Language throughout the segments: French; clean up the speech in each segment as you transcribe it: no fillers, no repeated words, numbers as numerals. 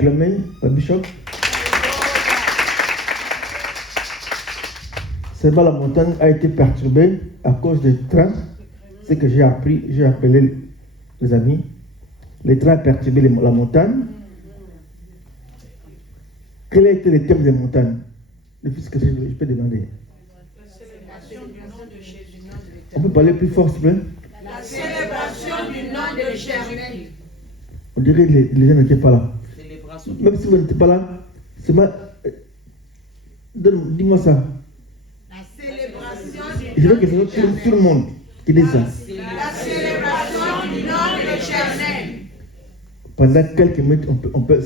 Clément, Bishop. Seulement la montagne a été perturbée à cause des trains. Ce que j'ai appris, j'ai appelé les amis. Les trains ont perturbé la montagne. Quel a été le thème des montagnes? Le fils que je peux demander. La célébration du nom de Jésus. On peut parler plus fort, s'il vous plaît? La célébration du nom de l'Éternel. On dirait que les gens n'étaient pas là. Célébration. Même si vous n'étiez pas là, c'est ma... Dis-moi ça. La célébration du Je nom veux de que l'Éternel. tout le monde qui dit ça. La célébration du nom de l'Éternel. Pendant quelques minutes, on peut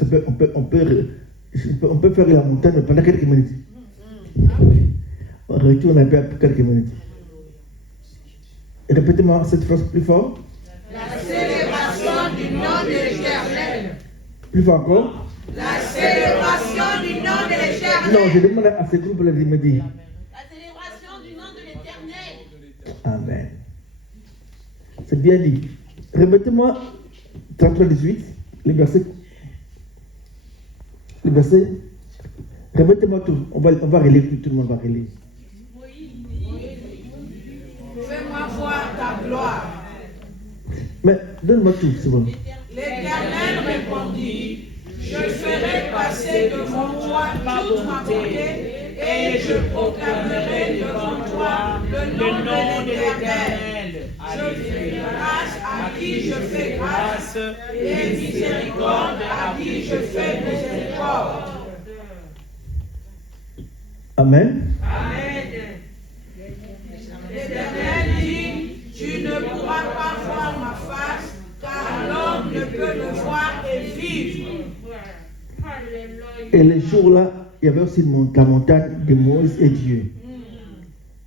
faire la montagne pendant quelques minutes. On retourne un peu après quelques minutes. Répétez-moi cette phrase plus fort. La célébration du nom de l'Éternel. Plus fort encore. La célébration du nom de l'Éternel. Non, je demande à ce groupe de me dire. La célébration du nom de l'Éternel. Amen. C'est bien dit. Répétez-moi 33-18, les versets. Les versets. Répétez-moi tout. On va relire tout le monde va relire. Fais-moi voir ta gloire. Mais donne-moi tout, c'est bon. L'Éternel répondit, je ferai passer devant toi toute ma bonté et je proclamerai devant toi le nom de l'Éternel. Je fais grâce à qui je fais grâce et miséricorde à qui je fais miséricorde. Amen. Amen. L'Éternel dit, tu ne pourras pas voir ma face, car l'homme ne peut me voir et vivre. Et les jours-là, il y avait aussi la montagne de Moïse et Dieu.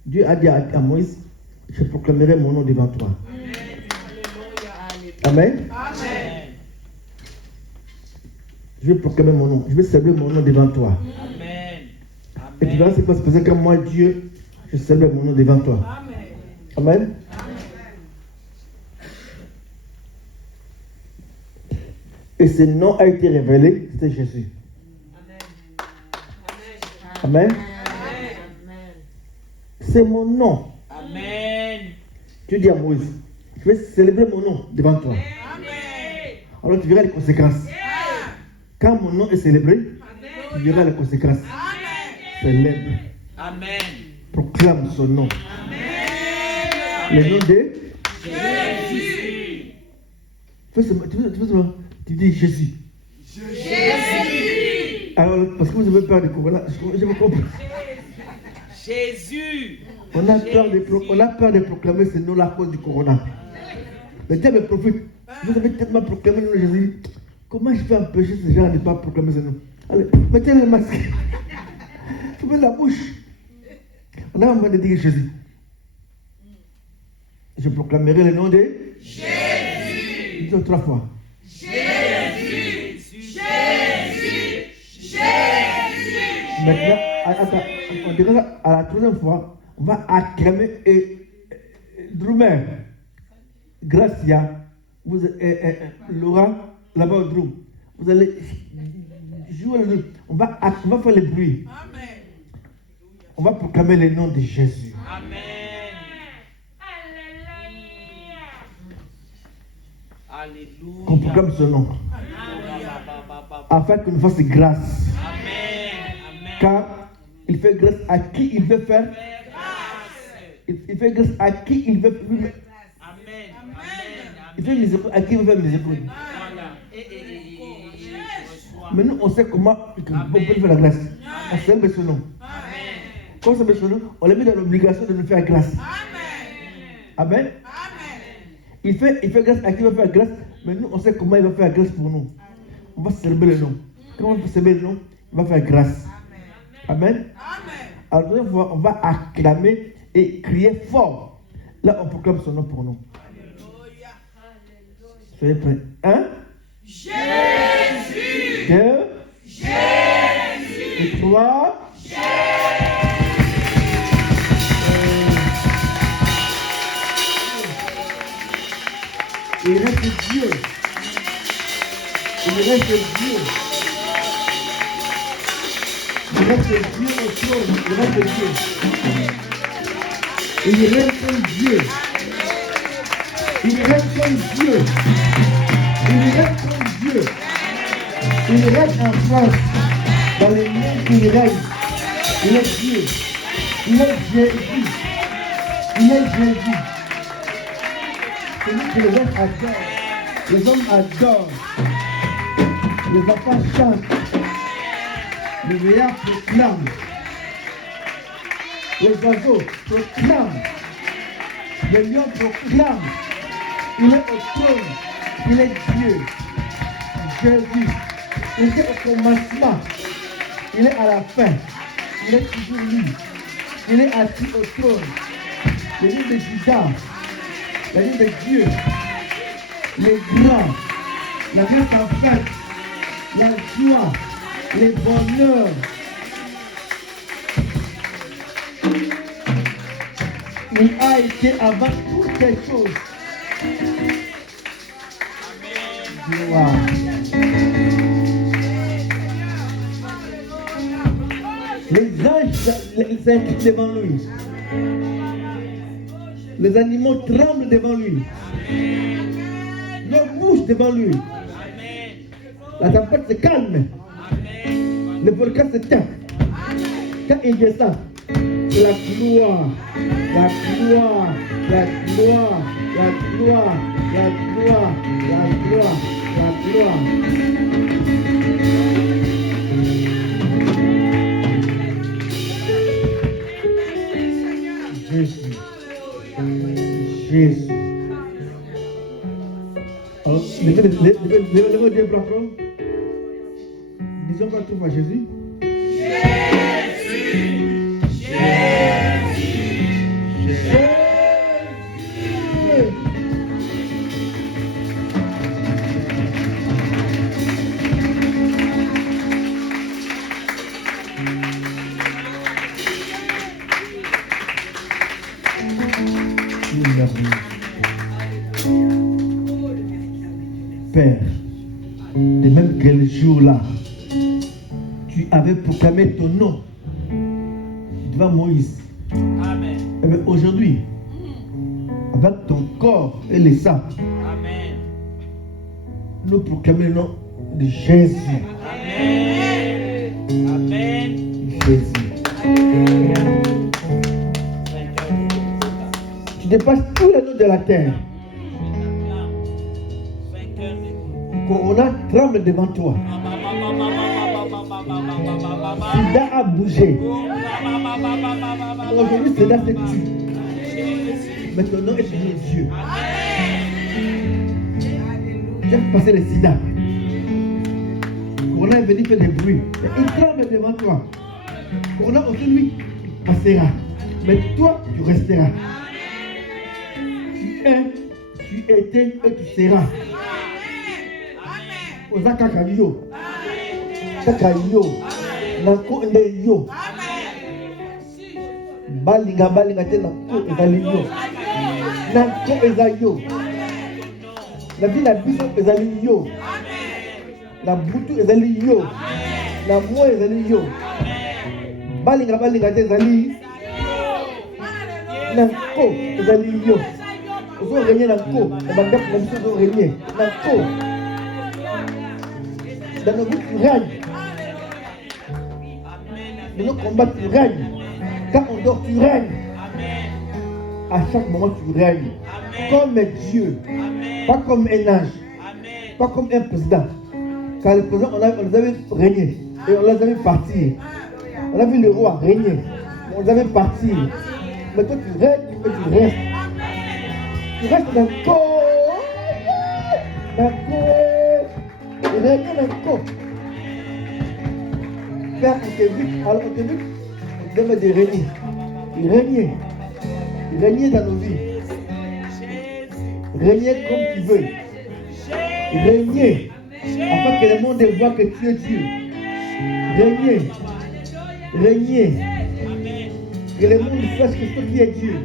Dieu a dit à Moïse, je proclamerai mon nom devant toi. Amen. Amen. Je vais proclamer mon nom. Je vais célébrer mon nom devant toi. Amen. Et tu verras ce qui va se passer quand moi, Dieu, je célèbre mon nom devant toi. Amen. Amen. Et ce nom a été révélé, c'était Jésus. Amen. C'est mon nom. Amen. Tu dis à Moïse, je vais célébrer mon nom devant toi. Amen. Alors tu verras les conséquences. Quand mon nom est célébré, tu verras les conséquences. Célèbre. Amen. Proclame son nom. Le nom de Jésus. Tu dis Jésus. Jésus. Alors, parce que vous avez peur de corona, je vous comprends. Jésus. On a peur de proclamer ce nom-là à cause du corona. Le diable profite. Vous avez tellement proclamé le nom de Jésus. Comment je peux empêcher ces gens de ne pas proclamer ce nom? Allez, mettez le masque. Fermez la bouche. On a envie de dire Jésus. Je proclamerai le nom de Jésus. Dites-le 3 fois. Jésus. Jésus. Jésus. Maintenant, on dirait ça à la 3e fois, on va acclamer et Drumer, Gracia, Laura, là-bas au drum. Vous allez jouer le drum. On va faire le bruit. Amen. On va proclamer le nom de Jésus. Amen. Qu'on Alléluia. proclame ce nom. Afin qu'il nous fasse grâce. Amen. Car il fait grâce à qui il veut faire. Il fait grâce à qui il veut. Amen. Il fait miséricorde à qui il veut faire miséricorde. Voilà. Mais nous, on sait comment on peut faire la grâce. On sait ce nom. Amen. Quand on sait ce nom, on les met dans l'obligation de nous faire grâce. Amen. Amen. Il fait grâce à qui il va faire grâce, mais nous, on sait comment il va faire grâce pour nous. On va célébrer le nom. Quand on va célébrer le nom, il va faire grâce. Amen. Alors, deuxième fois, on va acclamer et crier fort. Là, on proclame son nom pour nous. Soyez prêts. 1, Jésus. 2, Jésus. et 3. Il reste Dieu. Il reste Dieu. reste Dieu au trône. Il reste Dieu. Il règne comme Dieu. Il règne comme Dieu. Il règne comme Dieu. Il règne en France. Dans les mondes, il règne. Il est Dieu. Il est Jésus. Il est Jésus. C'est lui que les gens adorent. Les hommes adorent. Les enfants chantent. Les vieillards proclament. Les oiseaux proclament. Les lions proclament. Il est au trône. Il est Dieu. Jésus. Il est au commencement. Il est à la fin. Il est toujours lui. Il est assis au trône. Le Dieu de Judas. Le Dieu de Dieu. Les grands. La grâce en fait. La joie. Les bonheurs. Il a été avant toutes les choses. Gloire. Les anges s'inclinent devant lui. Les animaux tremblent devant lui. Nos bouches devant lui. La tempête se calme. Le volcan se tait. Quand il descend, la gloire, la gloire, la gloire, la gloire, la gloire, la gloire, la gloire. Jésus. Jésus. Alors, levez Dieu plafond. Disons pas tout à Jésus. Jésus. Jésus. Jésus. Père, de même que le jour-là, tu avais proclamé ton nom devant Moïse. Amen. Et bien aujourd'hui, avec ton corps et le sang, Amen. nous proclamons le nom de Jésus. Amen. Amen. Jésus. Tu dépasses tous les noms de la terre. Corona tremble devant toi. Sida a bougé. Aujourd'hui, Sida se tue. Mais ton nom est toujours Dieu. J'ai passé le Sida. Corona est venu faire des bruits. Il tremble devant toi. Corona aujourd'hui passera. Mais toi, tu resteras. Tu es, tu étais et tu seras. Ozaka kayo, kakayo, nako ndeyo. Balinga te nako ezaliyo, nako ezayo. La vie la biso ezaliyo, la butu ezaliyo, la mo ezaliyo. Balinga te ezali, nako ezaliyo. Ozo régner nako, ebanda na biso ozo régner nako. Dans nos vies, tu règnes. Dans nos combats, tu règnes. Quand on dort, tu règnes. À chaque moment, tu règnes. Comme Dieu. Pas comme un ange. Pas comme un président. Car le président, on les avait régné. Et on les avait partir. On a vu le roi régner. On les avait partir. Mais toi, tu règnes et tu restes. Tu restes dans le corps. Dans le corps. Il règne encore. Père, on te vu, alors on te vu, on te met de régner. Il régnait. Il régnait dans nos vies. Régner comme tu veux. Régner. Afin que le monde voit que tu es Dieu. Régner. Régner. Que le monde sache que tu es Dieu.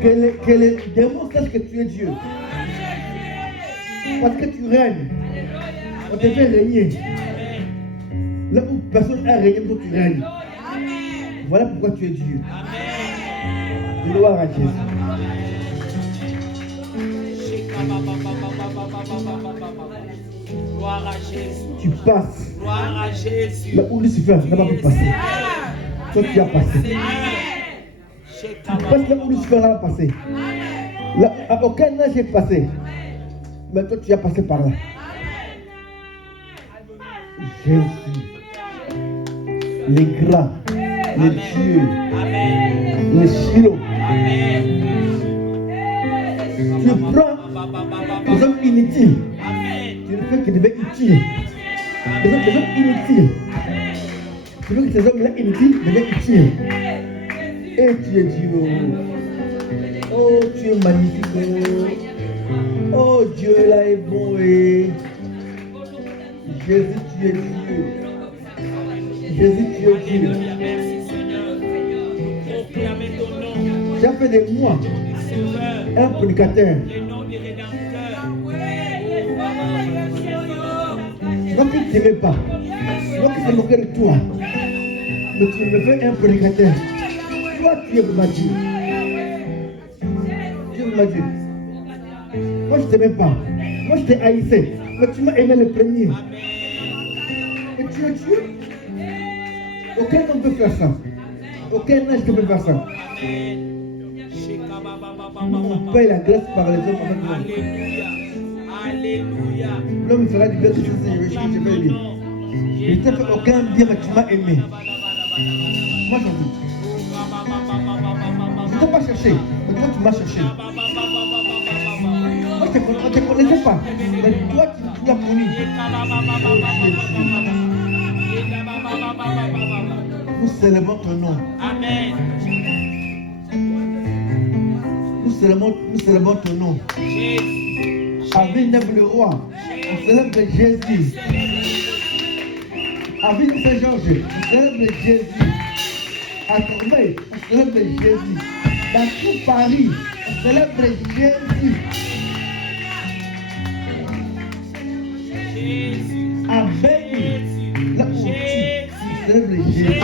Que les démons sachent que tu es Dieu. Parce que tu règnes. On te fait régner. Là où personne n'a régné, toi tu règnes. Amen. Voilà pourquoi tu es Dieu. Amen. Gloire à Jésus. Gloire à Jésus. Tu passes Gloire à Jésus. là où Lucifer n'a pas pu passer. Toi tu as passé. Tu passes là où Lucifer n'a pas passé. Là, à aucun âge est passé. Mais toi tu as passé par là. Jésus. Les grands, les dieux, Amen. les silos. Amen. Tu prends les hommes inutiles. Amen. Tu ne fais que des mecs utiles. Les hommes inutiles. Tu veux que ces hommes-là inutiles deviennent utiles. Et tu es Dieu. Oh, tu es magnifique. Oh, Dieu là est bon. Et Jésus, tu es Dieu. Jésus, tu es Dieu. Merci Seigneur. Proclamez ton nom. Tu as fait de moi Sauveur. un prédicateur. Le nom du Rédempteur. Moi qui ne t'aimais pas. Moi qui se moquais de toi. Mais tu me fais un prédicateur. Toi, tu es ma Dieu. Tu es ma Dieu. Moi, je ne t'aimais pas. Moi, je t'ai haïssé. Mais tu m'as aimé le premier. Et tu es Dieu. Aucun homme peut faire ça. Aucun âge ne peut faire ça. On paye la grâce par les hommes avec l'homme. Alléluia. Alléluia. L'homme fera du bien que je fais bien. Je ne t'ai fait aucun bien, mais tu m'as aimé. Moi, j'en dis. Je ne t'ai pas cherché, mais toi, tu m'as cherché. Moi, je ne te connaissais pas, mais toi, tu m'as connu. Nous célébrons ton nom. Amen. Nous célébrons ton nom. Jésus. Avec le roi, on célèbre Jésus. Avec Saint-Georges, on célèbre Jésus. À Corbeil, on célèbre Jésus. Dans tout Paris, on célèbre Jésus. Jésus. À Béni, là où on célèbre Jésus.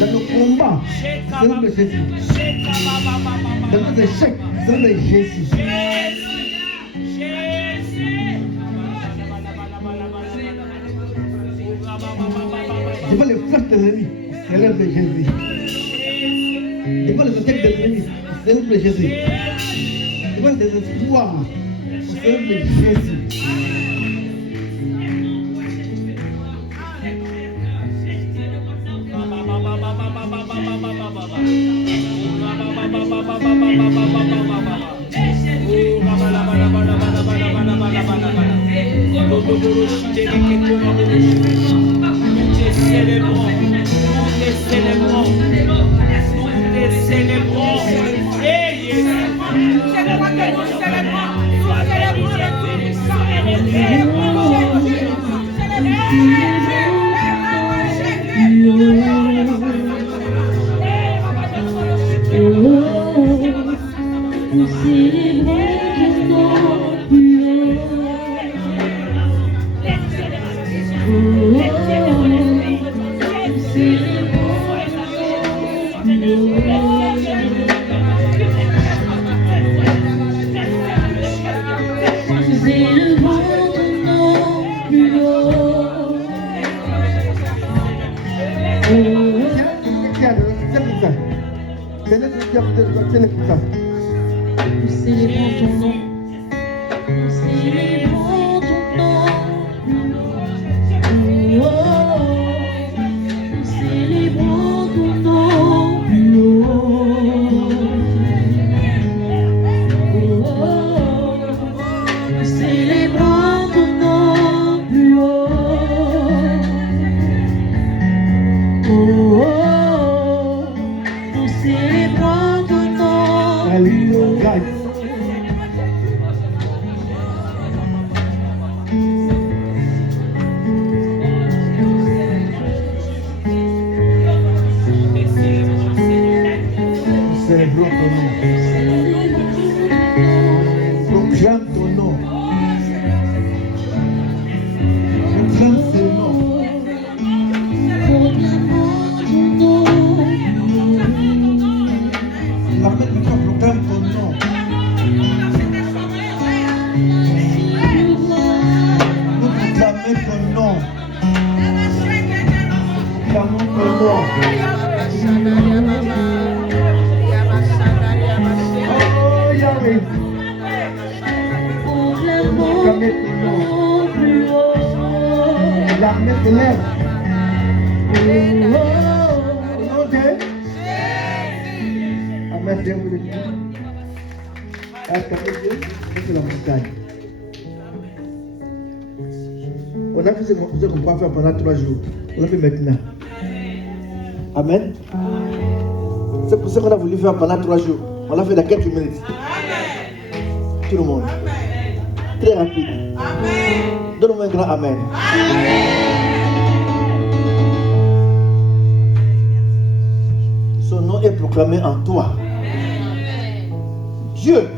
Dans nos combats, on célèbre Jésus. Dans nos échecs, on célèbre Jésus. Devant les flèches de l'ennemi, on célèbre Jésus. Devant les attaques de l'ennemi, on célèbre Jésus. Devant les espoirs, on célèbre Jésus. Nous célébrons ton nom. Nous célébrons ton nom. Oh, nous célébrons ton nom. Oh, nous célébrons ton nom plus haut. Oh, nous célébrons ton nom. Alléluia. Célébrons ton nom. Proclame ton nom. Moïse. Proclamons ton nom plus haut. L'armée s'élève. Oh, Au nom de Amen. Seigneur vous de Dieu. Attendez Dieu, c'est la montagne. On a fait ce qu'on ne peut pas faire pendant 3 jours. On l'a fait maintenant. Amen. C'est pour ça qu'on a voulu faire pendant 3 jours. On l'a fait dans quelques minutes. Tout le monde. Très rapide. Donne-moi un grand amen. Son nom est proclamé en toi. Dieu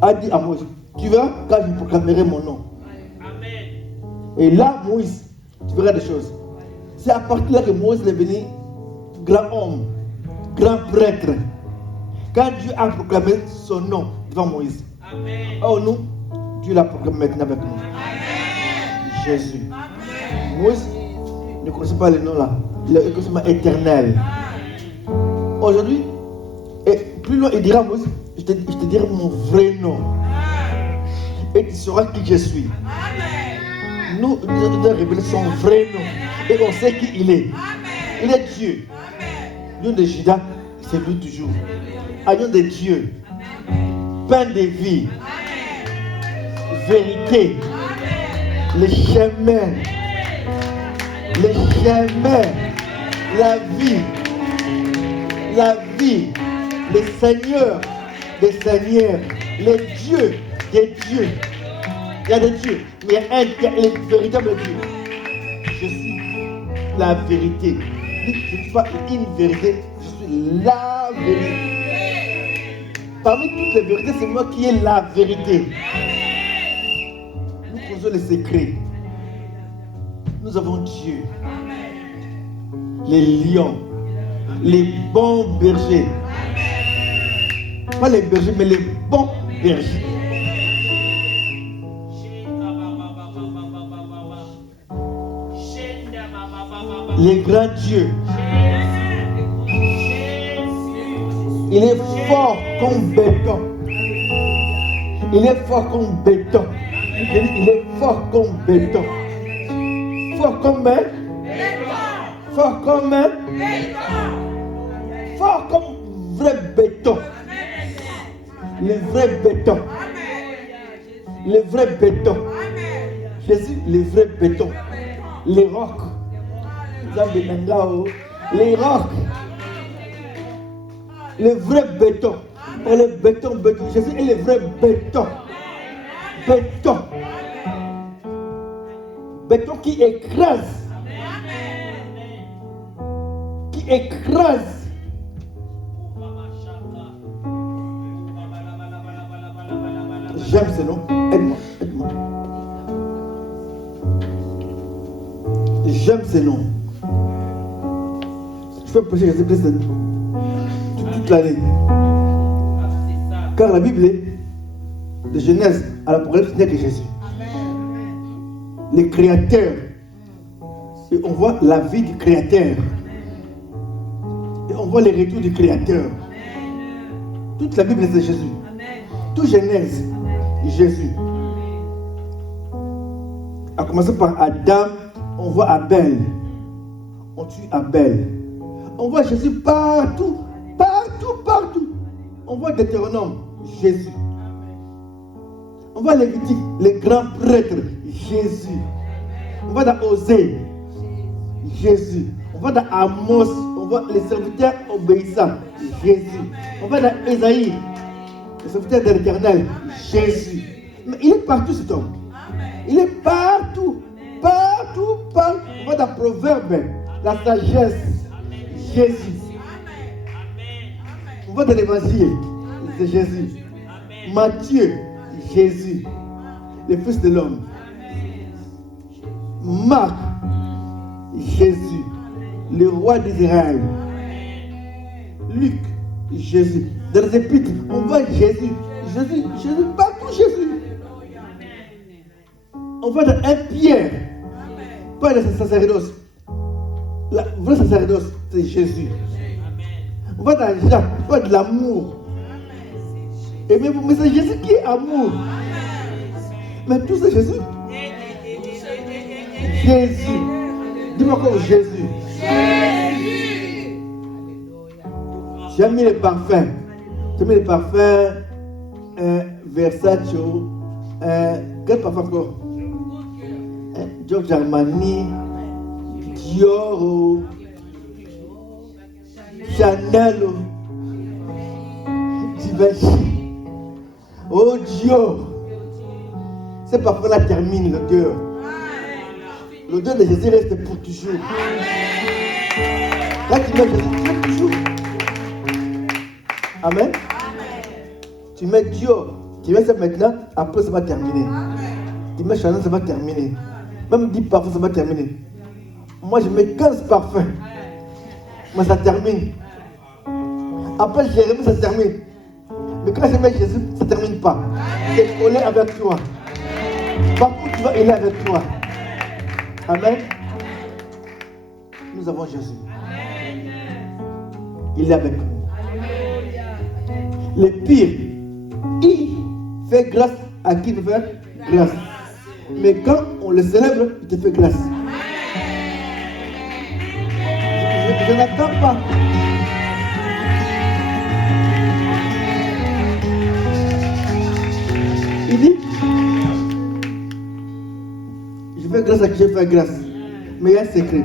a dit à Moïse, tu verras quand je proclamerai mon nom. Et là, Moïse, tu verras des choses. C'est à partir de là que Moïse est devenu grand homme, grand prêtre. Quand Dieu a proclamé son nom devant Moïse. Oh nous, Dieu l'a proclamé maintenant avec nous. Jésus. Moïse ne connaissait pas le nom là. Il a un connaissement éternel. Aujourd'hui, et plus loin, il dira à Moïse, je te dirai mon vrai nom. Et tu sauras qui je suis. Nous devons révéler son vrai nom. Et on sait qui il est. Il est Dieu. Lion de Juda, c'est lui toujours. Agneau de Dieu. Pain de vie. Vérité. Le chemin. Le chemin. La vie. La vie. Le Seigneur des seigneurs. Le Dieu des dieux. Il y a des dieux, mais il y a un qui est le véritable Dieu. Je suis la vérité. Je ne suis pas une vérité, je suis la vérité. Parmi toutes les vérités, c'est moi qui ai la vérité. Nous connaissons les secrets. Nous avons Dieu. Les lions, les bons bergers. Pas les bergers, mais les bons bergers. Les grands dieux. Il est fort comme béton. Il est fort comme béton. Il est fort comme béton. Fort comme un. Fort comme un. Fort comme vrai béton. Le vrai béton. Le vrai béton. Jésus, le vrai béton. Les rocs. Les rocs. Le vrai béton. Et le béton, béton. Jésus est le vrai béton. Béton. Béton qui écrase. Qui écrase. J'aime ce nom. Aide-moi. Aide-moi. J'aime ce nom. Je peux prêcher Jésus-Christ toute l'année. Car la Bible est de Genèse à l'Apocalypse n'est que Jésus. Le Créateur. Et on voit la vie du Créateur. Et on voit les retours du Créateur. Toute la Bible c'est Jésus. Tout Genèse, Jésus. A commencer par Adam, on voit Abel. On tue Abel. On voit Jésus partout, partout, partout. On voit Deutéronome, Jésus. On voit Lévitique, les grands prêtres, Jésus. On voit dans Osée, Jésus. On voit dans Amos, on voit les serviteurs obéissants, Jésus. On voit dans Ésaïe, les serviteurs de l'Éternel, Jésus. Mais il est partout cet homme. Il est partout, partout, partout. On voit dans Proverbe, la sagesse, Jésus. On voit dans l'Évangile, c'est Jésus. Matthieu, Jésus, le Fils de l'homme. Marc, Jésus, le roi d'Israël. Luc, Jésus. Dans les épîtres, on voit Jésus. Jésus, Jésus, partout Jésus. On voit dans un Pierre, pas de sacerdoce. Le vrai sacerdoce, c'est Jésus. On voit dans Jacques, pas de l'amour. Et mais c'est Jésus qui est amour. Mais tout c'est Jésus. Jésus. Dis-moi encore Jésus. J'ai mis les parfums. J'ai mis les parfums Versace. Quel parfum encore? Giorgio Armani, Dior, Chanel, Givenchy. Oh Dieu! C'est parfois là termine l'odeur. L'odeur de Jésus reste pour toujours. Quand tu mets Jésus, tu mets toujours. Amen. Tu mets Dieu, tu mets ça maintenant, après ça va terminer. Tu mets Chanel, ça va terminer. Même 10 parfums, ça va terminer. Moi, je mets 15 parfums. Mais ça termine. Après, Jérémie, ça termine. Mais quand je mets Jésus, ça ne termine pas. C'est collé avec toi. Partout tu vas, il est avec toi. Amen. Nous avons Jésus. Il est avec nous. Le pire, il fait grâce à qui veut faire grâce. Mais quand on le célèbre, il te fait grâce. Je n'attends pas. Il dit, je fais grâce à qui je fais grâce. Mais il y a un secret.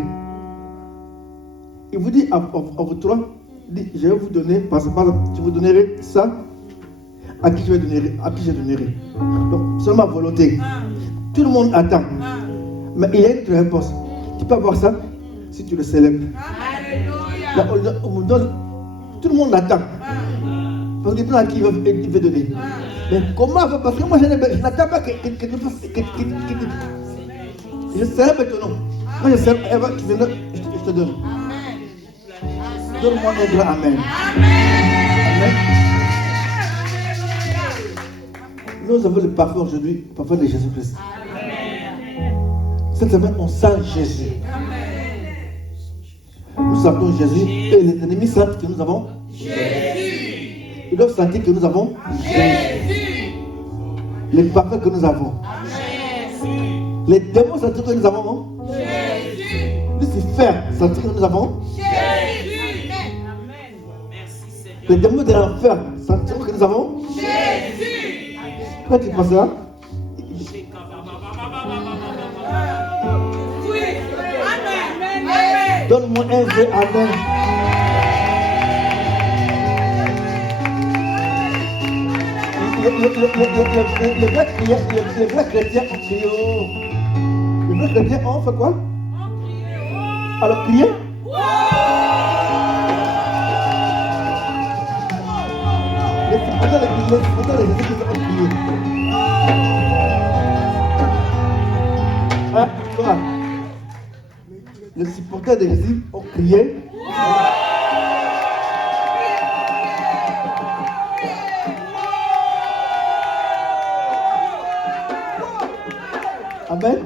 Il vous dit à vous trois, il dit, je vais vous donner, par exemple, je vous donnerai ça, à qui je donnerai. Donc, c'est ma volonté. Tout le monde attend. Mais il y a une réponse. Tu peux avoir ça si tu le célèbres. Là, on vous donne. Tout le monde attend. Parce qu'il à qui il veut donner. Mais comment? Parce que moi, je n'attends pas que tu fasses. Je célèbre ton nom. Moi, je célèbre Eva, je te donne. Donne-moi un grand Amen. Amen. Nous avons le parfum aujourd'hui, le parfum de Jésus-Christ. Cette semaine, on sent Jésus. Nous sentons Jésus et les ennemis sentent que nous avons Jésus. Ils doivent sentir que nous avons Jésus. Les parfums que nous avons. Les démons sentent que nous avons Jésus. Lucifer sentent que nous avons Jésus. Les démons de l'enfer sentent que nous avons Jésus. Quand tu penses là, donne-moi un vrai Amen. Les vrais chrétiens ont crié. Les vrais chrétiens ont fait quoi? Alors crier. Les supporters de Jésus ont crié. Ah, toi. Les supporters de Jésus ont crié. Amen.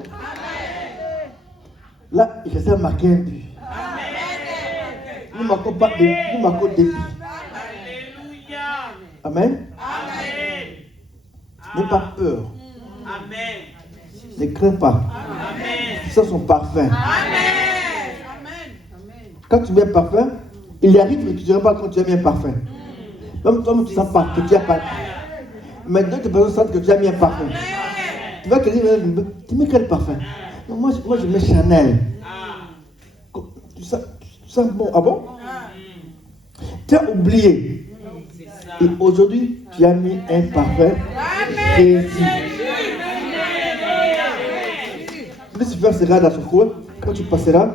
Là, Jésus a marqué un but. Nous marquons pas de but, nous marquons des buts. Amen. N'aie pas peur. Ne crains pas. Ça, son parfum. Quand tu mets un parfum, il arrive que tu ne diras pas quand tu as mis un parfum. Même toi, tu ne sens pas que tu as pas. Mais d'autres personnes sentent que tu as mis un parfum. Tu vas te dire, tu mets quel parfum? Non, moi, je mets Chanel. Tu sens bon? Ah bon? Tu as oublié. Et aujourd'hui, tu as mis un parfum. Jésus. Lucifer sera dans ce coin. Quand tu passeras,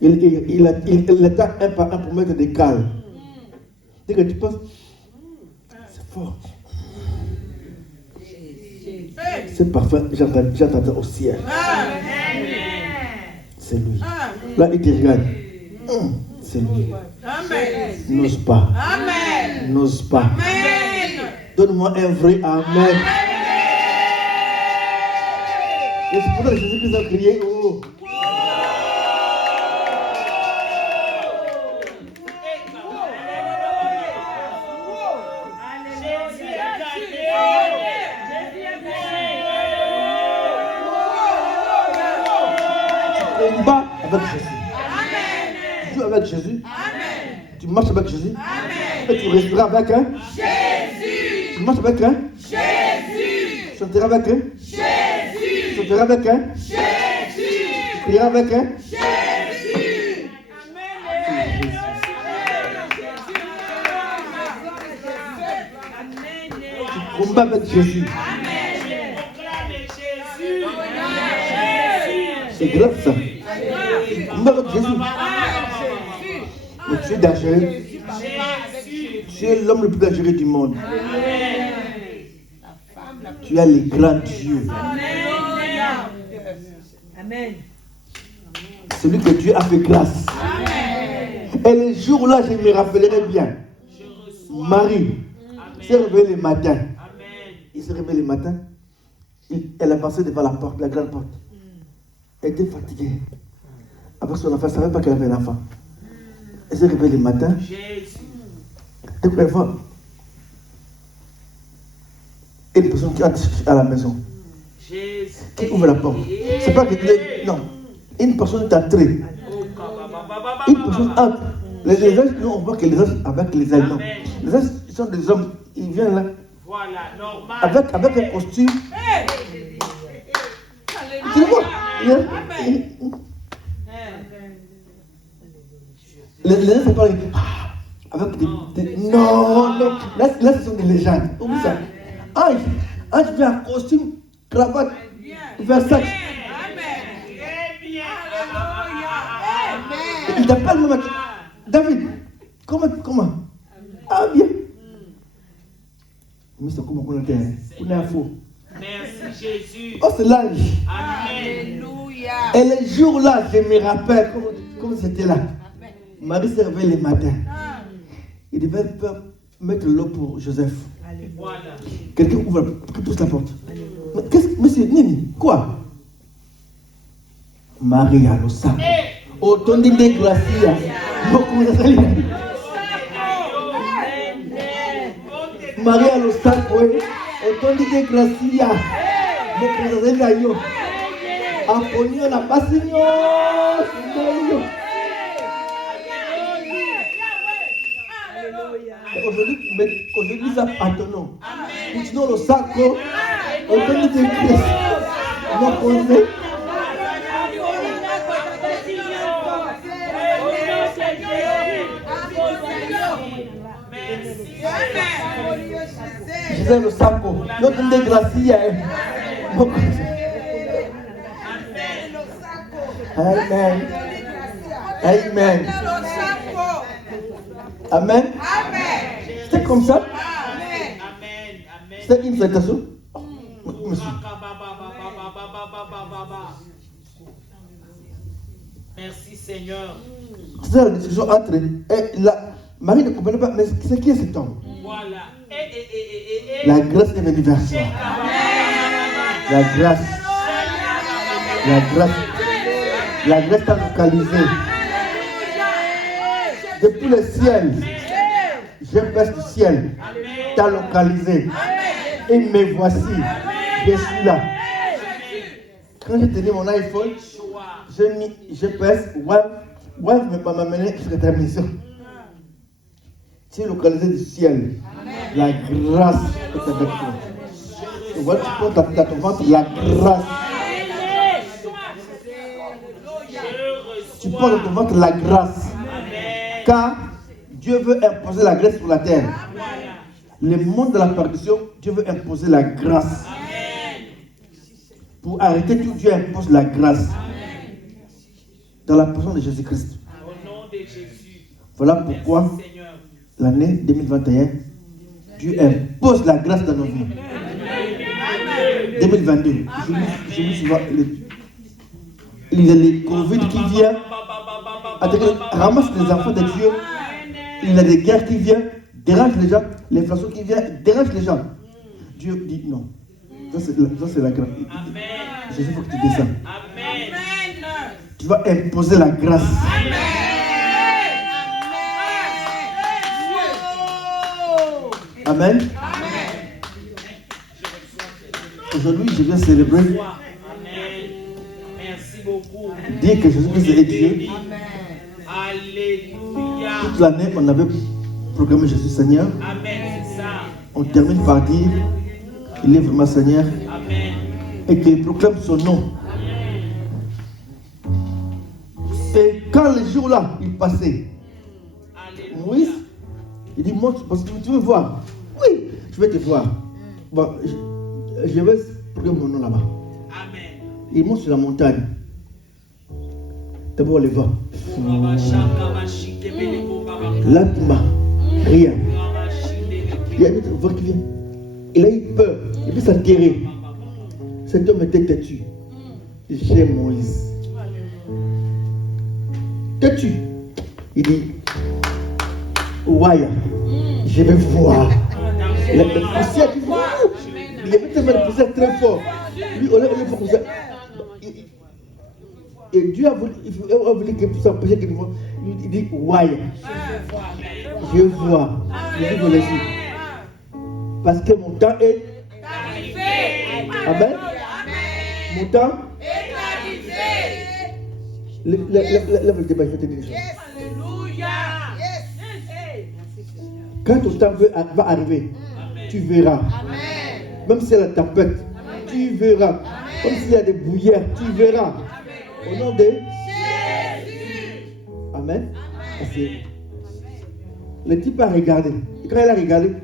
il attend un par un pour mettre des cales. Dès que tu passes, c'est fort. Ce parfum, j'entendais au ciel. C'est lui. Là, il te regarde. C'est lui. N'ose pas. N'ose pas. Donne-moi un vrai Amen. Et c'est pour ça que Jésus-Christ a crié. Oh. combats avec Jésus. Tu joues avec Jésus. Tu marches avec Jésus. Et tu resteras avec Jésus. Tu marches avec Jésus. Tu chanteras avec Jésus. Tu chanteras avec Jésus. Tu prieras avec Jésus. Tu combats avec Jésus. C'est grave ça. Tu combats avec Jésus. Mais tu es dangereux. Tu es l'homme le plus dangereux du monde. Tu as les grands dieux. Amen. Celui que Dieu a fait grâce. Et le jour-là, je me rappellerai bien. Marie s'est réveillée le matin. Il s'est réveillé le matin. Elle a passé devant la porte, la grande porte. Elle était fatiguée. Avec son enfant, elle ne savait pas qu'elle avait un enfant. Elle s'est réveillée le matin. Et puis elle voit une personne qui entre à la maison. Qui ouvre la porte. C'est pas que non. Une personne est entrée. Une personne entre. Les anges, on voit que les anges avec les ailes. Non. Les anges sont des hommes. Ils viennent là. Voilà, normal. Avec un costume. Tu le vois? Les anges, c'est pas avec des. Non, non. Là, ce sont des légendes. Oublie ça. Ange vient en costume, cravate, Versace. Il t'appelle même. David, comment? Ah, bien. Mais c'est comment on était. On est à faux. Merci Jésus. Oh, c'est l'ange. Alléluia. Et le jour-là, je me rappelle comme c'était là. Marie s'est réveillée le matin. Il devait mettre l'eau pour Joseph. Voilà. Quelqu'un ouvre, qui pousse la porte. Mais qu'est-ce que, monsieur Nini, quoi? Maria lo sa. Otondi de gracia. Maria lo sa, otondi de gracia. Yo. Aponio la paz, Señor. Aujourd'hui, ça pardonne. Continuons le sacre. Otondi de gracia. Mon conseil. Jésus le saco, notre dégracia. Amen. Amen. Amen. C'est comme ça. C'est une citation. Monsieur. Merci Seigneur. C'est la discussion entre. Et Marie ne comprenait pas, mais c'est qui est cet homme? Voilà. La grâce est venue vers toi. La grâce. La grâce. La grâce t'a localisé. Depuis le ciel. Je baisse du ciel. T'a localisé. Et me voici. Je suis là. Quand j'ai tenu mon iPhone, j'ai mis GPS. Web ne m'a amené jusqu'à ta mission. Tu es localisé du ciel. La grâce est avec toi. Tu vois, tu portes à ton ventre la grâce. Tu portes à ton ventre la grâce. Car Dieu veut imposer la grâce sur la terre. Le monde de la perdition, Dieu veut imposer la grâce. Pour arrêter tout, Dieu impose la grâce. Dans la personne de Jésus-Christ. Au nom de Jésus. Voilà pourquoi l'année 2021, Dieu impose la grâce dans nos vies. 2022, je me souviens, il y a le Covid qui vient, ramasse les enfants de Dieu, il y a des guerres qui viennent, dérange les gens, l'inflation qui vient, dérange les gens. Dieu dit non. Ça c'est la grâce. Jésus, il faut que tu descends. Tu vas imposer la grâce. Amen. Aujourd'hui, je viens célébrer. Amen. Merci beaucoup. dire que Jésus-Christ est Dieu. Alléluia. Toute l'année, on avait proclamé Jésus Seigneur. Amen. C'est ça. On termine par dire qu'il est vraiment Seigneur Amen. et qu'il proclame son nom. Et quand le jour-là, il passait, Alléluia. Moïse, il dit, montre, parce que tu veux voir. Oui, je vais te voir. Bon, je vais proclamer mon nom là-bas. Amen. Il monte sur la montagne. D'abord, on les voit. Là, rien. Il y a une autre voix qui vient. Il a eu peur. Il peut s'atterrer. Cet homme était têtu. J'ai Moïse. Têtu. Il dit, ouais, je vais voir. La poussière qui il y avait tellement de poussière très fort. Lui, on l'a fait comme ça. Et Dieu a voulu que pour s'empêcher qu'il voit. Il dit, ouais, je vois. Je vous le dis. Parce que mon temps est arrivé. Amen. Mon temps est arrivé. Lève le débat, je vais te dire des choses. Alléluia. Quand ton temps va arriver, tu verras. Même s'il y a la tempête, tu verras. Même s'il y a des bouillères, tu verras. Au nom de Jésus. Amen. Parce que le type a regardé. Et quand il a regardé,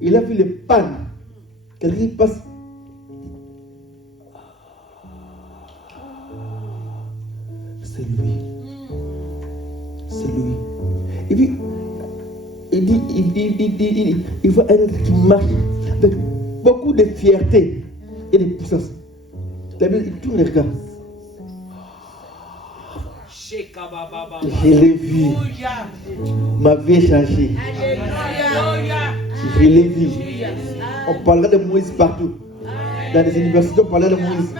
il a vu les pannes. Quelqu'un passe. C'est lui. C'est lui. Et puis, il voit un être qui marche avec beaucoup de fierté et de puissance. Il tourne les regards. Je l'ai vu. Ma vie est changée. Je l'ai vu. On parlera de Moïse partout. Dans les universités, on parlait de Moïse.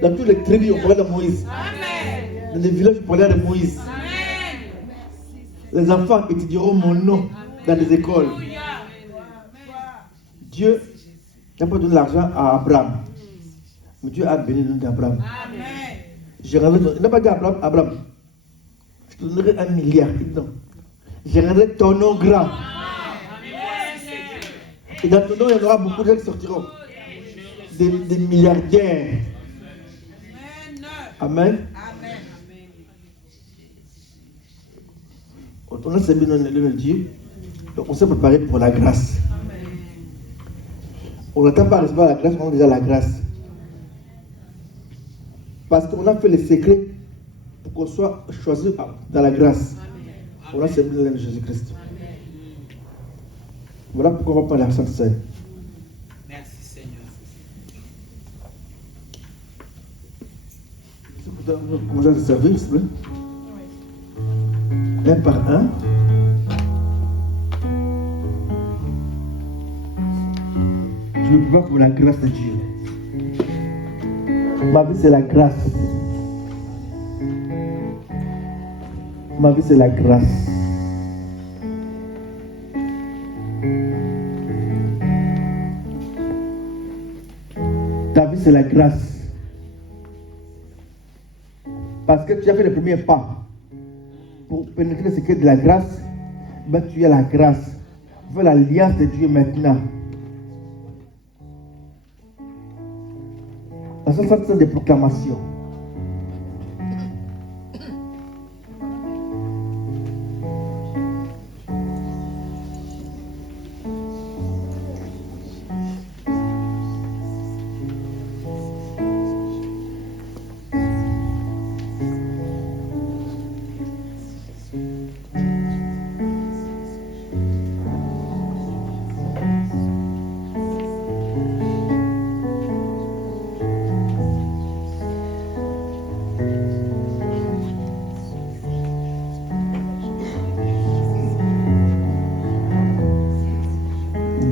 Dans toutes les tribus, on parlait de Moïse. Dans les villages, on parlait de Moïse. Les enfants étudieront mon nom dans les écoles. Dieu n'a pas donné l'argent à Abraham. Mais Dieu a béni le nom d'Abraham. Il n'a pas dit à Abraham, je te donnerai 1 milliard. Non. Je rendrai ton nom grand. Et dans ton nom, il y en aura beaucoup de gens qui sortiront. Des milliardaires. Amen. On a servi le Dieu. Donc on s'est préparé pour la grâce. On n'attend pas à recevoir la grâce, on a déjà la grâce. Parce qu'on a fait les secrets pour qu'on soit choisi dans la grâce. On a servi le nom de Jésus-Christ. Voilà pourquoi on va parler à la Sainte Seine. Merci Seigneur. Vous commencez à se servir, s'il vous plaît. Un par un. Je me prépare pour la grâce de Dieu. Ma vie, c'est la grâce. Ma vie, c'est la grâce. Ta vie, c'est la grâce. Parce que tu as fait le premier pas pour pénétrer ce qu'est de la grâce. Ben, tu as la grâce. Fais l'alliance de Dieu maintenant. La seule sorte de proclamation.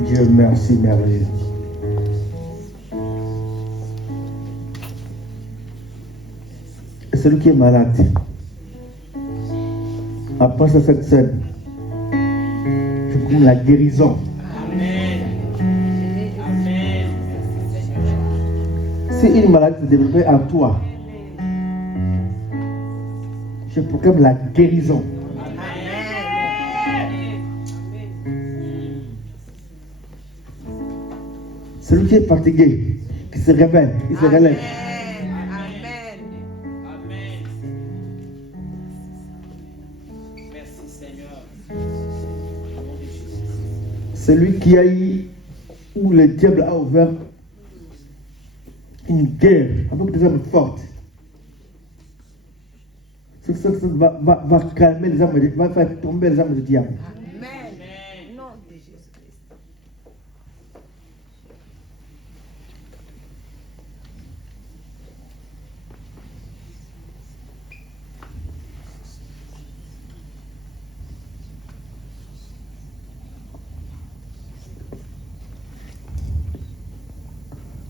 Dieu merci, merveilleux. Et celui qui est malade, après cette scène, je prie la guérison. Amen. Amen. Si une maladie se développait en toi, Je proclame la guérison. Celui qui est fatigué, qui se réveille, il se relève. Amen. Amen. Merci Seigneur. Celui qui a eu, où le diable a ouvert une guerre avec des armes fortes. Ce va calmer les armes, va faire tomber les armes du diable. Amen. Nom de Jésus-Christ.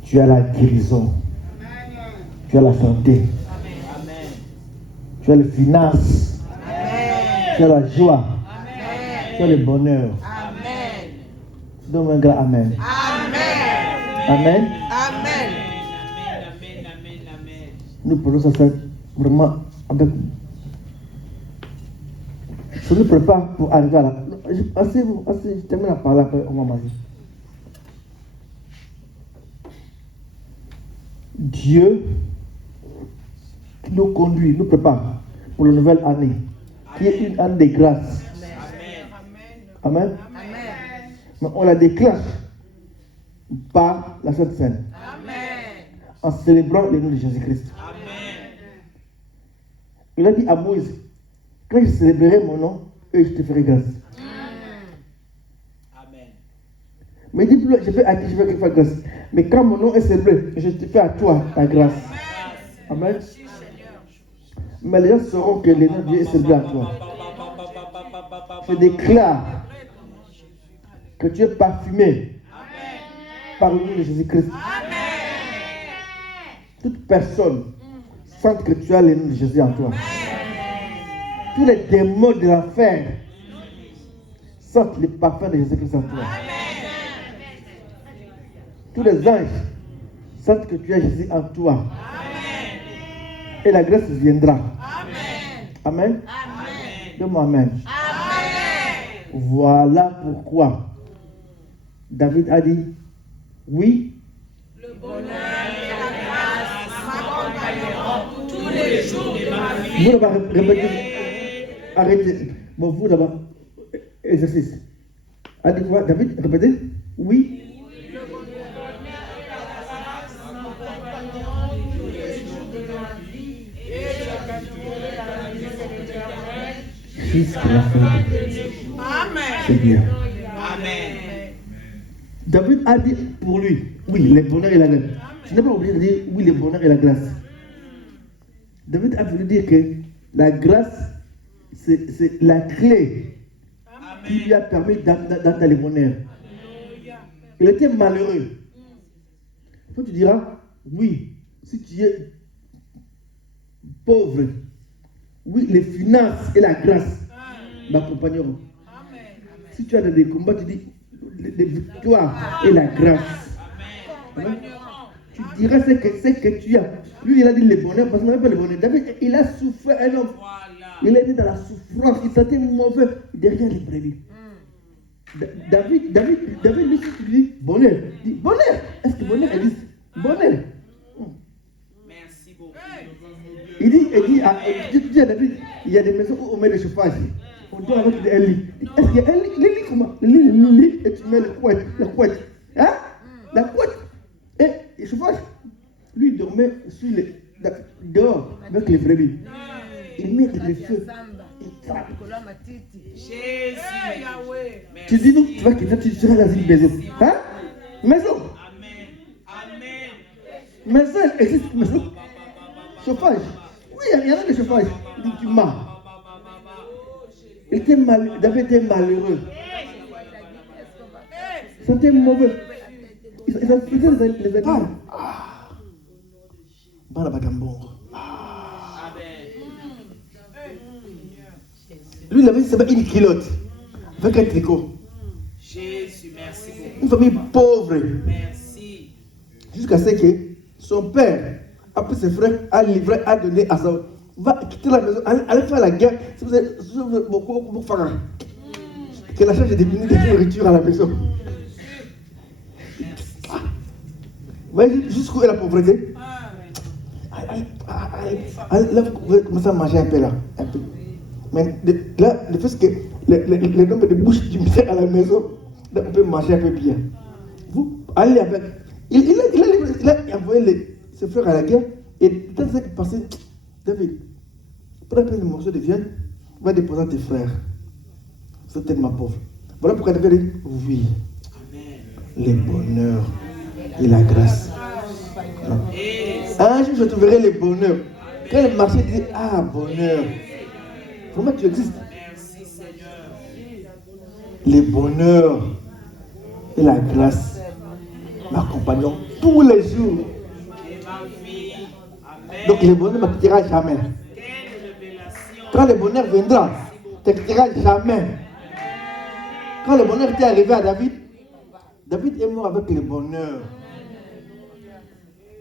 Tu as la guérison. Tu as la santé. Amen. Tu as les finances. Amen. Tu as la joie. Amen. Tu as le bonheur. Amen. Donne un grand Amen. Amen. Amen. Amen. Amen. Amen. Nous prenons ça vraiment avec. Je nous prépare pour arriver à la. Asseyez-vous, je termine à parler après, on va manger. Dieu qui nous conduit, nous prépare pour la nouvelle année, qui est une année de grâce. Amen. Amen. Mais on la déclenche par la Sainte Seine, Amen. en célébrant le nom de Jésus-Christ. Amen. Il a dit à Moïse, quand je célébrerai mon nom, et je te ferai grâce. Amen. Mais il dit, je fais à qui je veux faire grâce. Mais quand mon nom est célébré, je te fais à toi ta grâce. Amen. Mais les gens sauront que le nom de Dieu est célébré à toi. Je déclare que tu es parfumé par le nom de Jésus-Christ. Toute personne sent que tu as le nom de Jésus en toi. Tous les démons de l'enfer sentent le parfum de Jésus-Christ en toi. Tous les anges sentent que tu as Jésus en toi. Et la grâce viendra. Amen. Dis-moi Amen. Voilà pourquoi David a dit oui. Le bonheur et la grâce m'accompagneront tous les jours de ma vie. Vous d'abord répétez. Arrêtez. Bon, vous d'abord. Exercice. A dit quoi David, répétez. Oui. Jusqu'à la fin. Amen. C'est bien. Amen. David a dit pour lui, oui, le bonheur et la grâce. Tu n'es pas obligé de dire oui, le bonheur et la grâce. David a voulu dire que la grâce, c'est la clé qui lui a permis d'atteindre le bonheur. Il était malheureux. Toi, tu diras, oui, si tu es pauvre, oui, les finances et la grâce m'accompagneront. Si tu as des combats, tu dis les victoires et la grâce. Amen. Tu diras ce que tu as. Lui, il a dit le bonheur parce qu'il n'avait pas le bonheur. David, il a souffert un homme. Il était dans la souffrance. Il sentait mauvais derrière les brebis. David, lui, si tu dis bonheur, il dit bonheur. Est-ce que bonheur existe? Bonheur. Merci beaucoup. Il dit à David, il y a des maisons où on met le chauffage. On dort avec un lit. Est-ce qu'il y a un lit? Le lit comment? Le lit, et tu mets la couette. Hein? La couette. Et le chauffage. Lui, il dormait dehors avec les brebis. Il met le feu. Il tape. Jésus. Tu dis nous, tu vas quitter, tu seras dans une maison. Hein? Maison. Amen. Amen. Maison, existe maison. Chauffage. Oui, il y en a des chauffages. Il dit, tu m'as. David était malheureux. C'était mauvais. Il faisait les animaux. Lui, il avait seulement une culotte avec un tricot. Jésus, merci beaucoup. Une famille pauvre. Merci. Jusqu'à ce que son père, après ses frères, a donné à va quitter la maison, allez faire la guerre. Si vous avez beaucoup pour faire que la charge est devenue de nourriture à la maison. Vous voyez jusqu'où est la pauvreté? Là, vous pouvez commencer à manger un peu là. Un peu. Mais là, le fait que le nombre de bouches du misère à la maison, là, on peut manger un peu bien. Vous allez avec. Il a envoyé ses frères à la guerre et dans ce qui est passé, David, prends un morceau de viande, va déposer à tes frères. C'est tellement pauvre. Voilà pourquoi David dit oui. Le bonheur et la grâce. Un jour je trouverai le bonheur. Quand le marché dit ah bonheur, comment tu existes? Merci Seigneur. Le bonheur et la grâce m'accompagneront tous les jours. Et ma vie. Amen. Donc le bonheur ne me quittera jamais. Quelle révélation. Quand le bonheur viendra, ne te quittera jamais. Quand le bonheur était arrivé à David, David est mort avec le bonheur.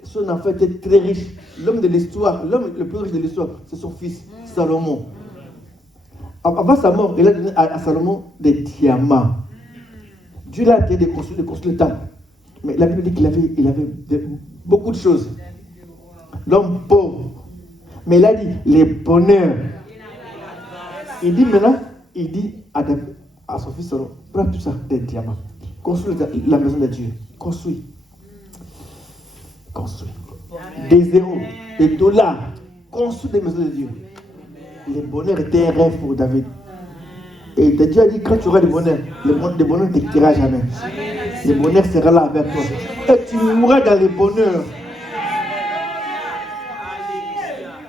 Son enfant était très riche. L'homme de l'histoire, l'homme le plus riche de l'histoire, c'est son fils, Salomon. Avant sa mort, il a donné à Salomon des diamants. Dieu l'a dit de construire le temple. Mais la Bible dit qu'il avait beaucoup de choses. L'homme pauvre. Mais il a dit les bonheurs. Il dit maintenant, il dit à son fils Salomon, prends tout ça, des diamants. Construis la maison de Dieu. Construis. Des zéros, des dollars. Construis des maisons de Dieu. Le bonheur était un rêve pour David. Et Dieu a dit, quand tu auras du bonheur, le bonheur ne te quittera jamais. Le bonheur sera là avec toi. Et tu mourras dans le bonheur.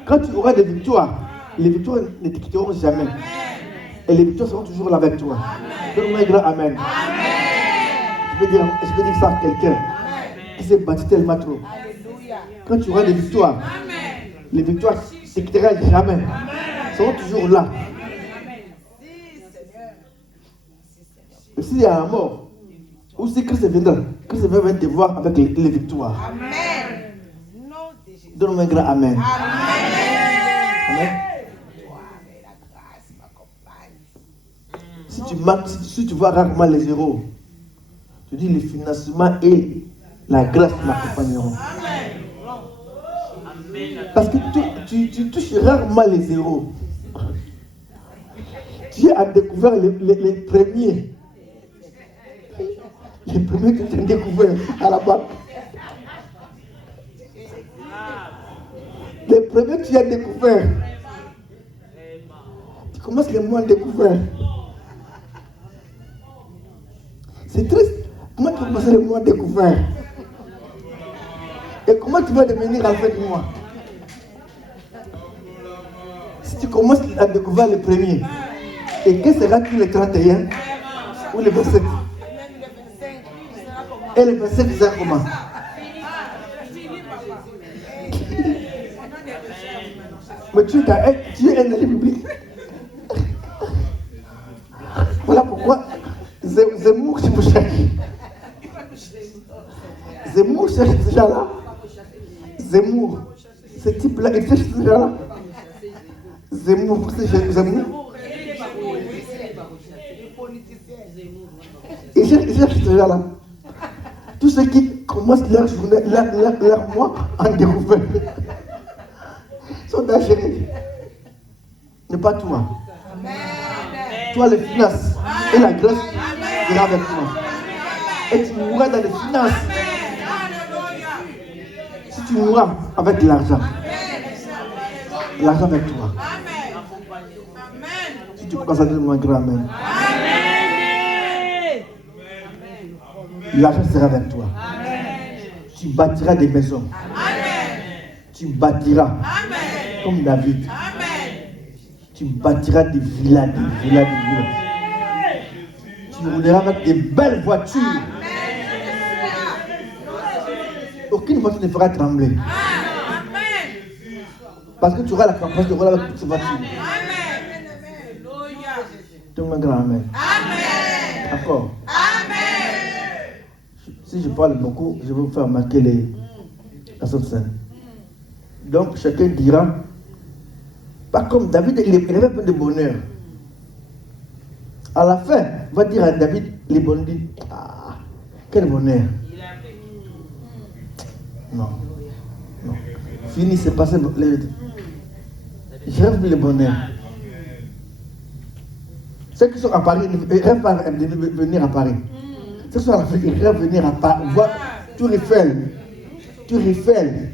Quand tu auras des victoires, les victoires ne te quitteront jamais. Et les victoires seront toujours là avec toi. Donne-moi un grand amen. Je peux dire ça à quelqu'un qui s'est battu tellement trop. Quand tu auras des victoires, les victoires ne te quitteront jamais. Elles seront toujours là. Et s'il y a la mort, ou si Christ viendra, Christ va te voir avec les victoires. Donne-moi un grand amen. Amen. Si tu vois rarement les zéros, tu dis le financement et la grâce m'accompagneront. Parce que tu touches rarement les zéros. Tu as découvert les premiers. Les premiers que tu as découvert à la banque. Les premiers que tu as découvert. Tu commences les mois à découvrir. C'est triste. Comment tu vas commencer le mois à découvrir? Et comment tu vas devenir à la fin du mois? Si tu commences à découvrir le premier, et que sera-t-il le 31 ou le 27? Et le 27 sera comment? Mais tu es un élu public. Voilà pourquoi Zemmour me cherche. Zemmour cherche ce gens-là. Zemmour, ce type-là, il cherche ce gens-là. Zemmour, c'est Zemmour. Il cherche ce gens-là. Tous ceux qui commencent leur journée, leur mois en découvert sont dangereux. Mais pas toi. Toi, les finances et la grâce sera avec toi. Et tu mourras dans les finances. Si tu mourras avec l'argent, l'argent avec toi. Si tu commences à dire mon grand amen, l'argent sera avec toi. Tu bâtiras des maisons. Tu bâtiras comme David. Tu bâtiras des villas, des villas, des villas. Tu rouleras avec des belles voitures. Aucune voiture ne fera trembler. Parce que tu auras la capacité de rouler avec toutes ces voitures. Donne-moi un grand amen. D'accord. Si je parle beaucoup, je vais vous faire marquer la Sainte Seine. Donc chacun dira Pas comme David, il avait plein de bonheur. À la fin, on va dire à David, les bonheurs, ah, quel bonheur. Non. Non. Fini, c'est passé. Je rêve le bonheur. Ceux qui sont à Paris, ils rêvent pas de venir à Paris. Ceux qui sont en Afrique, ils rêvent de venir à Paris. Voir Tour Eiffel. Tour Eiffel.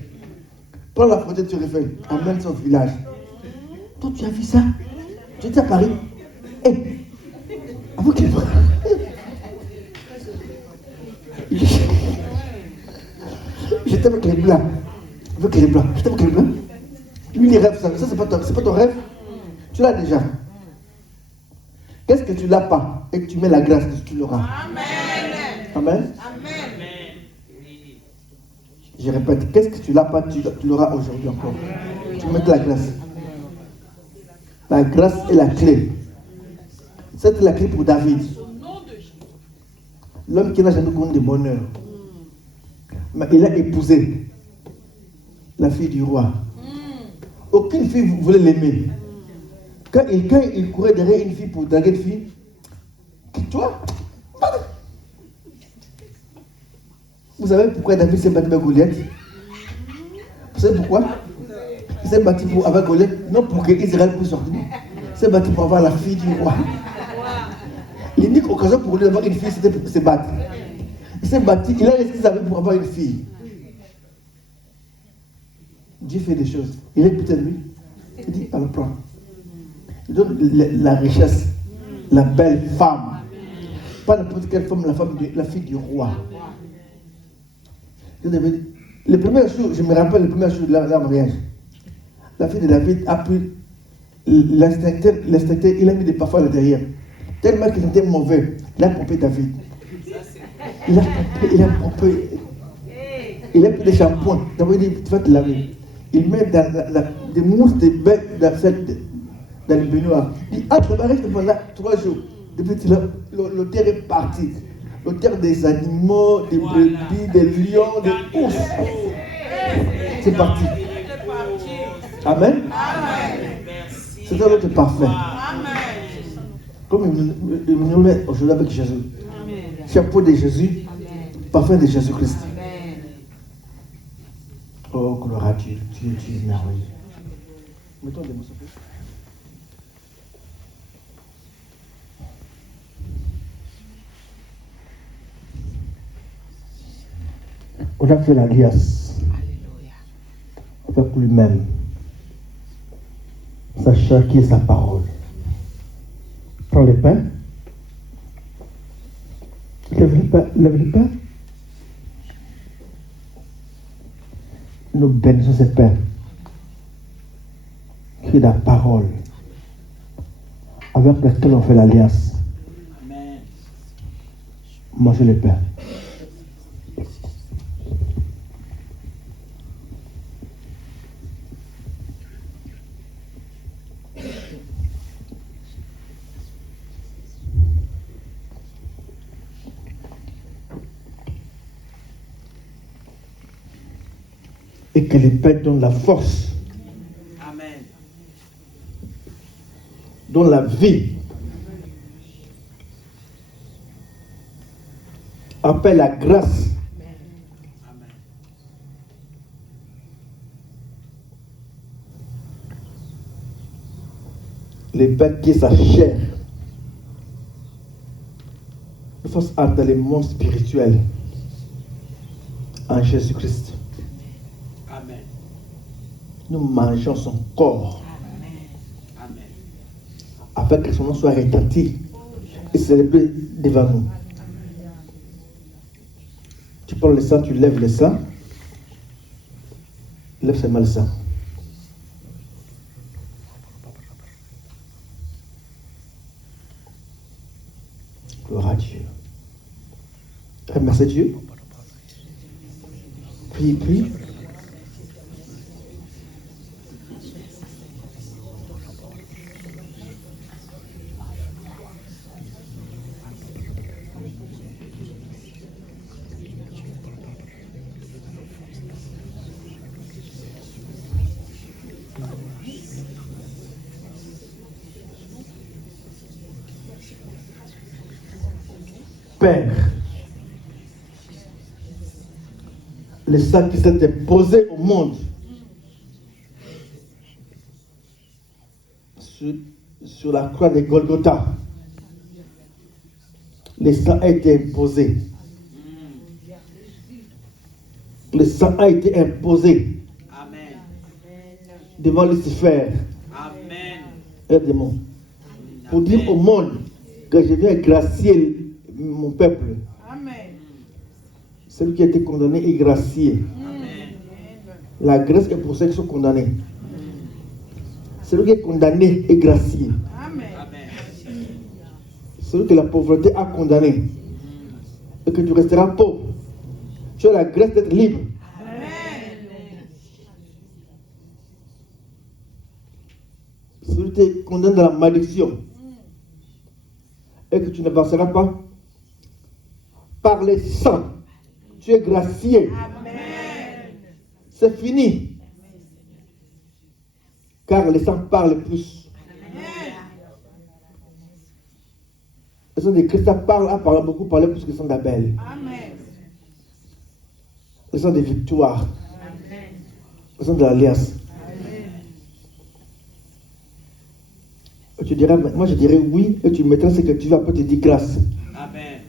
Prends la photo de Tour Eiffel. Amène son village. Toi, tu as vu ça? Tu étais à Paris? Hé! Avec les bras. J'étais avec les blancs. Avec les blancs. J'étais avec les blancs. Lui, il rêve ça. Ça, c'est pas ton rêve. Tu l'as déjà. Qu'est-ce que tu n'as pas et que tu mets la grâce que tu l'auras? Amen. Amen. Amen. Je répète, qu'est-ce que tu n'as pas, tu l'auras aujourd'hui encore. Tu mets la grâce. La grâce est la clé. C'était la clé pour David. L'homme qui n'a jamais connu de bonheur. Mais il a épousé la fille du roi. Aucune fille ne voulait l'aimer. Quand il courait derrière une fille pour draguer une fille, toi, vous savez pourquoi David s'est battu avec Goliath? Vous savez pourquoi? Il s'est battu avec Goliath, non pour que Israël puisse sortir. Il s'est battu pour avoir la fille du roi. L'unique occasion pour lui d'avoir une fille, c'était pour se battre. Il s'est battu, il a resté avec pour avoir une fille. Dieu fait des choses. Il est peut-être lui. Il dit, alors prends. Il donne la richesse, la belle femme. Pas n'importe quelle femme, la fille du roi. Les premières jours, je me rappelle les premières jours de leur mariage. La fille de David a pris l'instincteur, il a mis des parfums à l'intérieur. Tellement qu'il était mauvais, il a pompé David. Il a pompé. Il a pris des shampoings. David dit, tu vas te laver. Il met des mousses de bête dans le baignoire. Il dit, entre le mariage pendant 3 jours. Depuis l'auteur est parti. L'auteur des animaux, des brebis, des lions, des ours. C'est parti. Amen. C'est un autre parfait. Comme il nous met aujourd'hui avec Jésus. Chapeau de Jésus, parfum de Jésus-Christ. Oh, gloire à Dieu. Tu es merveilleux. Mettons des mots, s'il vous plaît. On a fait l'alliance avec lui-même, sachant qui est sa parole. Prends le pain. Lève le pain. Nous bénissons ce pain, qui est la parole avec laquelle on fait l'alliance. Mangez le pain. Et que les pains donnent la force. Amen. Donnent la vie. Appelle la grâce. Amen. Les pains qui est sa chair. Nous fasse art dans les mondes spirituels. En Jésus-Christ. Amen. Nous mangeons son corps. Amen. Afin que son nom soit retenti et célébré devant nous. Tu prends le sang, tu lèves le sang. Lève seulement le sang. Gloire à Dieu. Remercie Dieu. Prie. Père, le sang qui s'est imposé au monde sur la croix de Golgotha, le sang a été imposé. Le sang a été imposé. Amen. Devant Lucifer. Amen. Un démon. Pour dire au monde que je viens gracier mon peuple. Amen. Celui qui a été condamné est gracié. Amen. La grâce est pour ceux qui sont condamnés. Celui qui est condamné est gracié. Amen. Amen. Celui que la pauvreté a condamné et que tu resteras pauvre, tu as la grâce d'être libre. Amen. Celui qui est condamné dans la malédiction et que tu n'avanceras pas, par les sangs, tu es gracié. Amen. C'est fini. Car les sangs parlent plus. Le sang de Christ a beaucoup parlé plus que le sang d'Abel. Amen. Le sang de victoire. Le sang de l'alliance. Tu diras, moi je dirais oui, et tu mettras ce que tu veux, après tu dis grâce. Amen.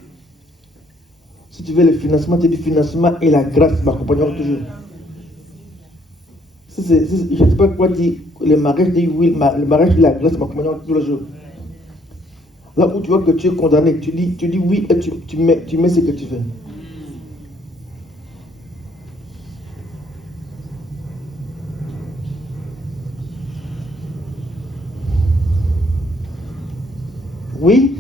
Si tu veux le financement, tu dis financement et la grâce m'accompagneront toujours. Je ne sais pas quoi dire, le mariage dit oui, le mariage et la grâce m'accompagneront tous les jours. Là où tu vois que tu es condamné, tu dis oui et tu mets ce que tu veux. Oui.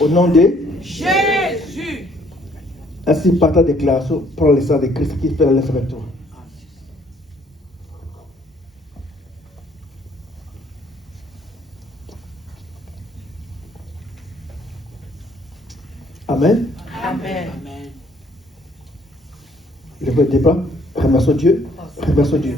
Au nom de Jésus. ainsi par ta déclaration, prends le sang de Christ qui fait la laisse avec toi. Amen. Amen. Amen. Le vrai débat, remercions Dieu, remercions Dieu.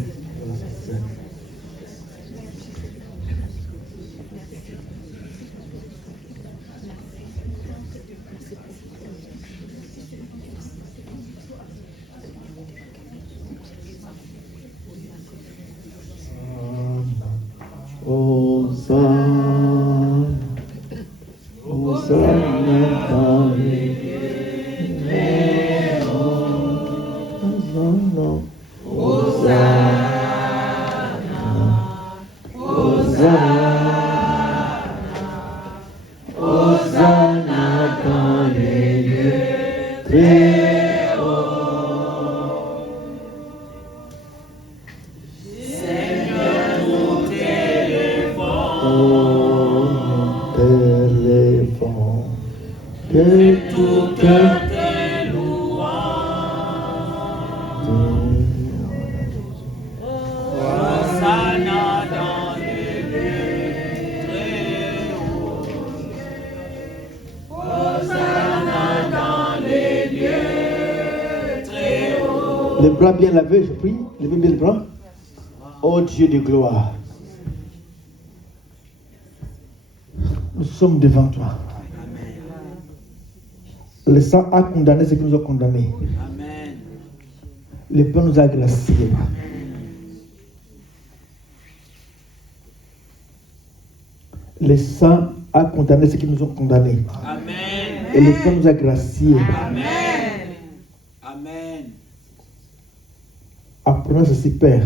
Hosanna, Hosanna dans les lieux. Hosanna, Hosanna, Hosanna, Hosanna dans les lieux très hauts. Seigneur, nous t'élevons. Oh, t'élevons, que tout cœur Tes louanges. Hosanna dans les lieux très hauts. Hosanna dans les lieux très hauts. les bras bien lavés, je prie, levez bien les bras. Oh Dieu de gloire, nous sommes devant toi. Le sang a condamné ce qui nous a condamnés. Amen. Le Père nous a graciés. Le sang a condamné ceux qui nous ont condamnés. Amen. Et le Père nous a graciés. Amen. Amen. Apprenons ceci, Père.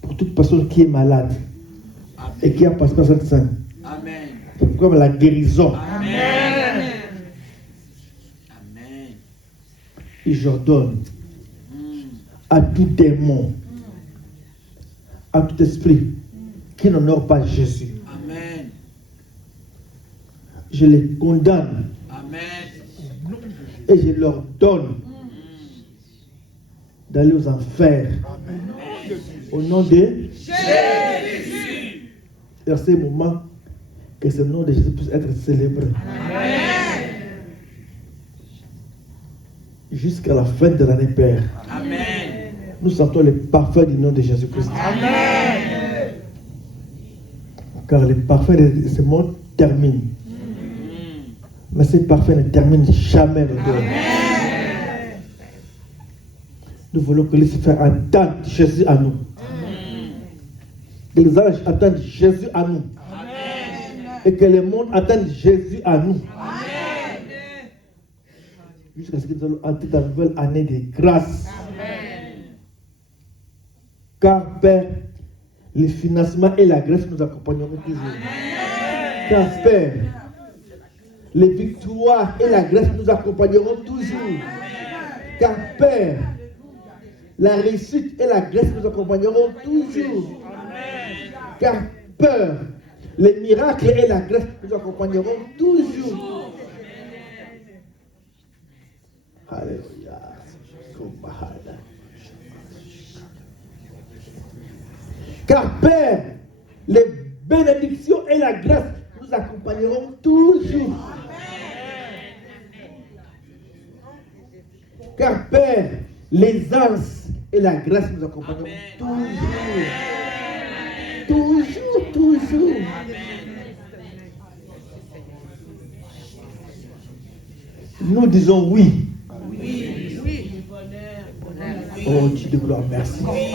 Pour toute personne qui est malade et qui a passé par cette sang, Amen. comme la guérison, Amen. Amen. et j'ordonne à tout démon, à tout esprit qui n'honore pas Jésus, Amen. je les condamne Amen. et je leur donne d'aller aux enfers. Au nom de Jésus. et à ce moment, que ce nom de Jésus puisse être célébré. Amen. Jusqu'à la fin de l'année, Père. Amen. nous sentons les parfums du nom de Jésus-Christ. Car les parfums de ce monde terminent. Mais ces parfums ne terminent jamais l'odeur. Nous voulons que Lucifer entende Jésus à nous. Que les anges attendent Jésus à nous. Et que le monde attende Jésus à nous. Jusqu'à ce que nous allons entrer dans la nouvelle année de grâce. Car Père, le financement et la grâce nous accompagneront toujours. Car Père, les victoires et la grâce nous accompagneront toujours. Car Père, la réussite et la grâce nous accompagneront toujours. Car Père, les miracles et la grâce nous accompagneront toujours. Alléluia. Car Père, les bénédictions et la grâce nous accompagneront toujours. Car Père, les anges et la grâce nous accompagneront toujours. Toujours, toujours. Nous disons oui. Oh Dieu de gloire, merci. Oui,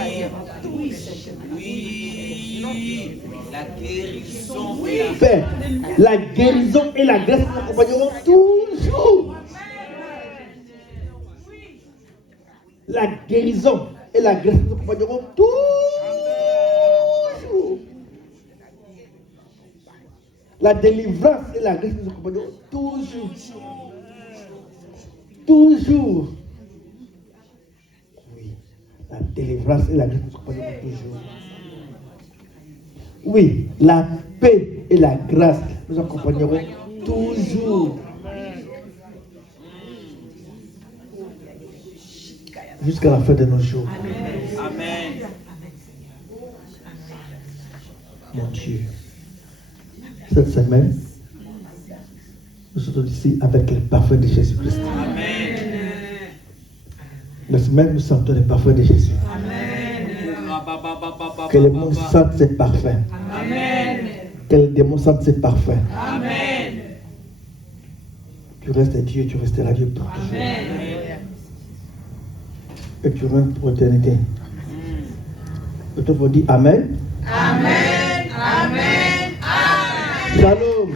la guérison. Père, la guérison et la grâce nous accompagneront toujours. La guérison et la grâce nous accompagneront toujours. La délivrance et la grâce nous accompagneront toujours. Toujours. Oui, la délivrance et la grâce nous accompagneront toujours. Oui, la paix et la grâce nous accompagneront toujours. Jusqu'à la fin de nos jours. Amen. Mon Dieu. Cette semaine, nous sommes ici avec le parfum de Jésus-Christ. Amen. La semaine, nous sentons le parfum de Jésus. Que le monde sente ses parfums. Amen. Que le démon sente ses parfums. Amen. Tu restes Dieu, tu resteras Dieu pour toujours. Amen. Et tu règnes pour l'éternité. Et toi, vous dites Amen. Amen. Amen. Amen. Shalom.